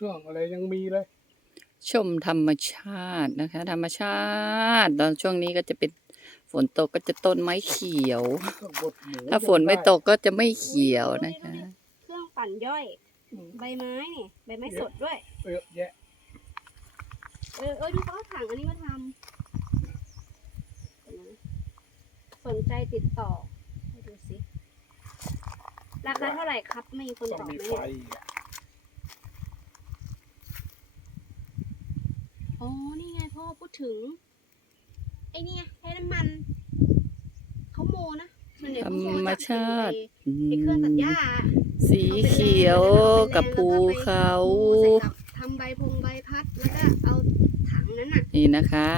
ช่วงอะไรยังมีเลย ชมธรรมชาตินะคะ ธรรมชาติ ตอนช่วงนี้ก็จะเป็นฝนตกก็จะต้นไม้เขียวเครื่องบดหมูถ้าฝนไม่ตกก็จะไม่เขียวนะคะ เครื่องปั่นย่อยอืมใบไม้นี่ใบไม้สดด้วย เยอะแยะเออเออดูเขาเอาถังอันนี้มาทำเดี๋ยวนะสนใจติดต่อให้ดูสิ ราคาเท่าไหร่ครับไม่มีคนต้องตอบมีไหมไฟเนี่ย อะ อ๋อ นี่ไงพ่อพูดถึง ไอ้นี่ไงให้น้ำมัน เขาโมนะส่วนใหญ่ธรเขาโมรมจากชาติไอ้ไอ้เครื่องตัดหญ้าอะสีเขียวกับภูเขา ใส่กับทำใบพงใบพัด แล้วก็เอาถังนั้นน่ะ นี่นะคะ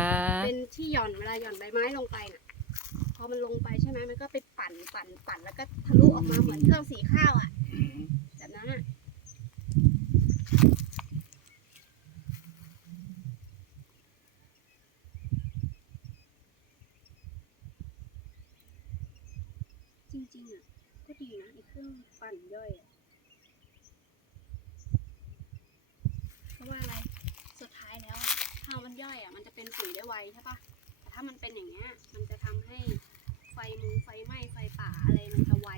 เป็นที่หย่อนเวลาหย่อนใบไม้ลงไปน่ะ พอมันลงไปใช่ไหมมันก็ไปปั่นปั่นปั่นแล้วก็ทะลุออกมาเหมือนเครื่องสีข้าวอะอืมแบบนั้นอะ จริงๆอะก็ดีนะไอ้เครื่องปั่นย่อยอะเพราะว่าอะไรสุดท้ายแล้วถ้ามันย่อยอะมันจะเป็นปุ๋ยได้ไวใช่ปะแต่ถ้ามันเป็นอย่างเงี้ยมันจะทำให้ไฟมุงไฟไหม้ไฟป่าอะไรมันจะไว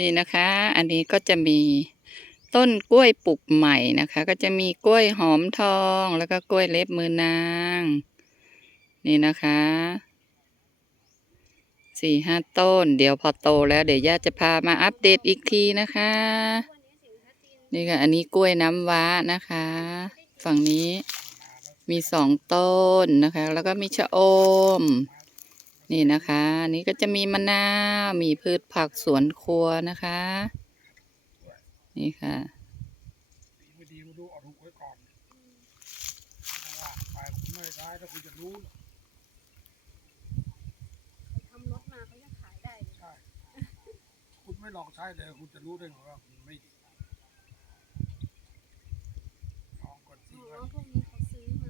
นี่นะคะ อันนี้ก็จะมีต้นกล้วยปลูกใหม่นะคะ ก็จะมีกล้วยหอมทองแล้วก็กล้วยเล็บมือนาง นี่นะคะสี่ห้าต้น เดี๋ยวพอโตแล้วเดี๋ยวย่าจะพามาอัปเดตอีกทีนะคะ นี่ค่ะ อันนี้กล้วยน้ำว้านะคะ ฝั่งนี้มีสองต้นนะคะ แล้วก็มีชะอม นี่นะคะอันนี้ก็จะมีมะนาวมีพืชผักสวนครัวนะคะ นี่ค่ะดีไม่ดีก็ดูเอาถูกไว้ก่อนเพราะว่าไปผมไม่ได้ถ้าคุณจะรู้หรอกทำรถมาเขาจะขายได้เลยใช่คุณไม่ลองใช้เลยคุณจะรู้ได้ไงว่ามันไม่ดีลองก่อนสิอ๋อว่าพวกนี้เขาซื้อมา